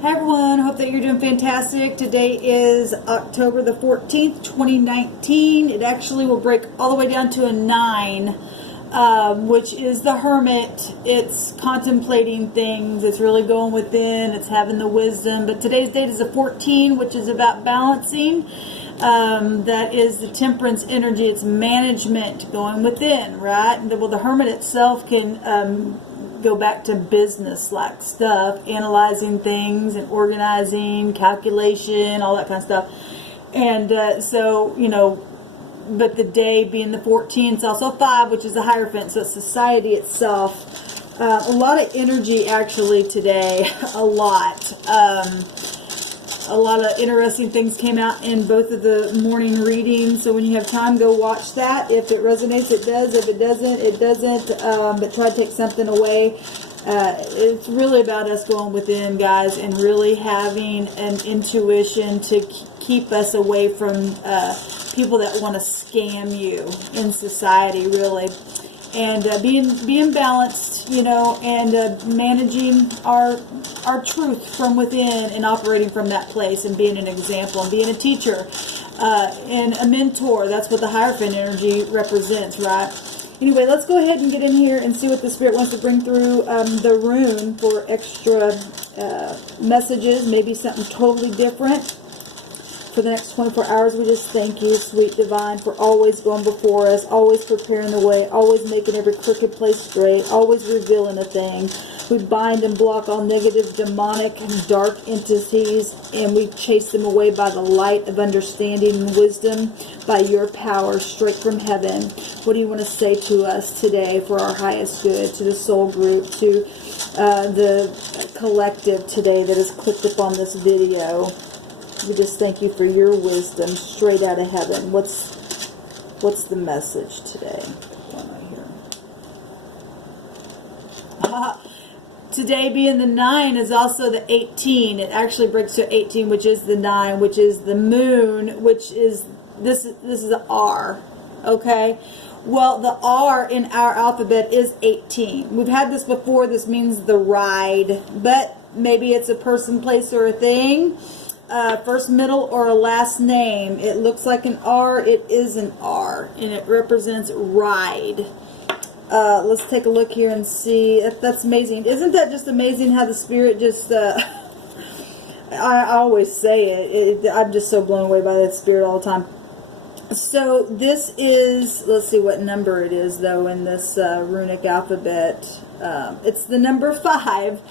Hi everyone, hope that you're doing fantastic. Today is October the 14th, 2019. It actually will break all the way down to a 9, which is the Hermit. It's contemplating things, it's really going within, it's having the wisdom. But today's date is a 14, which is about balancing. That is the Temperance energy, it's management, going within, right? Well, the Hermit itself can go back to business-like stuff, analyzing things and organizing, calculation, all that kind of stuff. And so, you know, but the day being the 14th, it's also 5, which is the Hierophant, so it's society itself. A lot of energy actually today, a lot. A lot of interesting things came out in both of the morning readings. So when you have time, go watch that. If it resonates, it does. If it doesn't, it doesn't. But try to take something away. It's really about us going within, guys, and really having an intuition to keep us away from people that want to scam you in society, really. And being balanced, you know, and managing our truth from within and operating from that place and being an example and being a teacher and a mentor. That's what the Hierophant energy represents, right? Anyway, let's go ahead and get in here and see what the Spirit wants to bring through the rune for extra messages, maybe something totally different. For the next 24 hours, we just thank you, sweet divine, for always going before us, always preparing the way, always making every crooked place straight, always revealing a thing. We bind and block all negative, demonic, and dark entities, and we chase them away by the light of understanding and wisdom, by your power, straight from heaven. What do you want to say to us today for our highest good, to the soul group, to the collective today that has clicked upon this video? We just thank you for your wisdom straight out of heaven. What's the message today? Today being the 9 is also the 18. It actually breaks to 18, which is the 9, which is the moon, which is this is the R. Okay? Well, the R in our alphabet is 18. We've had this before. This means the ride, but maybe it's a person, place, or a thing. First, middle, or a last name. It looks like an R. It is an R, and it represents ride. Let's take a look here and see if that's amazing. Isn't that just amazing how the Spirit just, I always say it. I'm just so blown away by that Spirit all the time. So this is, let's see what number it is, though, in this runic alphabet. It's the number 5.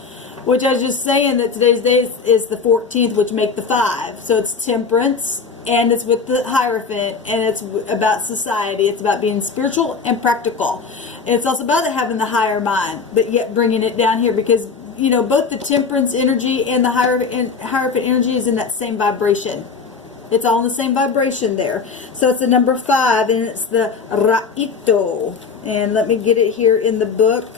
Which I was just saying that today's day is the 14th, which make the 5. So it's temperance, and it's with the Hierophant, and it's about society. It's about being spiritual and practical. And it's also about having the higher mind, but yet bringing it down here because, you know, both the temperance energy and the Hierophant energy is in that same vibration. It's all in the same vibration there. So it's the number 5, and it's the Ra'ito. And let me get it here in the book.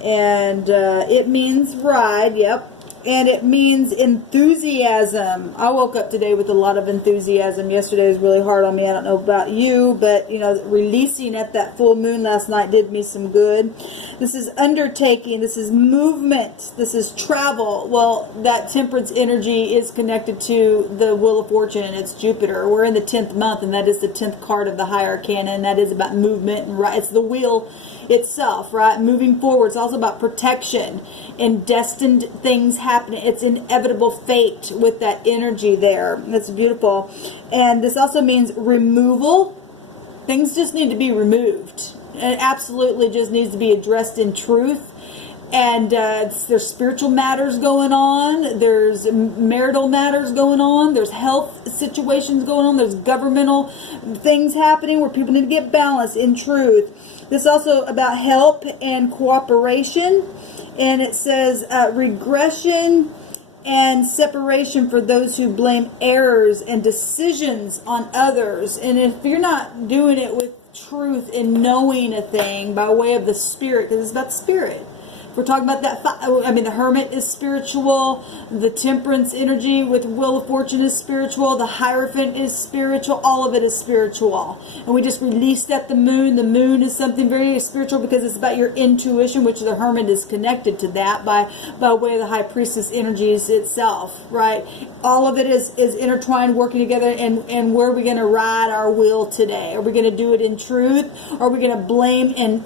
And it means ride, yep, and it means enthusiasm. I woke up today with a lot of enthusiasm. Yesterday was really hard on me. I don't know about you, but, you know, releasing at that full moon last night did me some good. This is undertaking. This is movement. This is travel. Well, that temperance energy is connected to the Wheel of Fortune. It's Jupiter. We're in the 10th month, and that is the 10th card of the high arcana, and that is about movement. And it's the wheel itself, right? Moving forward. It's also about protection and destined things happening. It's inevitable fate with that energy there. That's beautiful. And this also means removal. Things just need to be removed. It absolutely just needs to be addressed in truth. And there's spiritual matters going on. There's marital matters going on. There's health situations going on. There's governmental things happening where people need to get balance in truth. This is also about help and cooperation. And it says regression and separation for those who blame errors and decisions on others. And if you're not doing it with truth and knowing a thing by way of the Spirit, because it's about the Spirit. We're talking about that. I mean, the Hermit is spiritual. The Temperance energy with Wheel of Fortune is spiritual. The Hierophant is spiritual. All of it is spiritual. And we just released at the Moon. The Moon is something very spiritual because it's about your intuition, which the Hermit is connected to that by way of the High Priestess energies itself, right? All of it is intertwined, working together. And where are we going to ride our wheel today? Are we going to do it in truth? Or are we going to blame and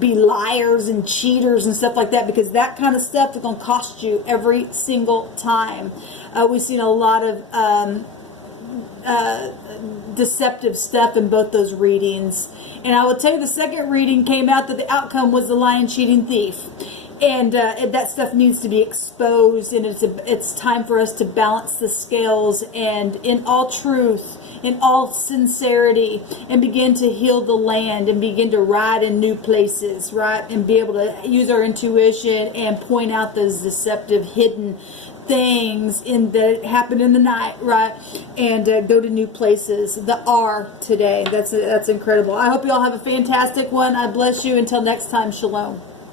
be liars and cheaters and stuff like that? Because that kind of stuff is going to cost you every single time. We've seen a lot of deceptive stuff in both those readings. And I will tell you, the second reading came out that the outcome was the lion cheating thief. And that stuff needs to be exposed, and it's time for us to balance the scales and in all truth, in all sincerity, and begin to heal the land and begin to ride in new places, right? And be able to use our intuition and point out those deceptive, hidden things that happen in the night, right? And go to new places. The R today, that's incredible. I hope you all have a fantastic one. I bless you. Until next time, shalom.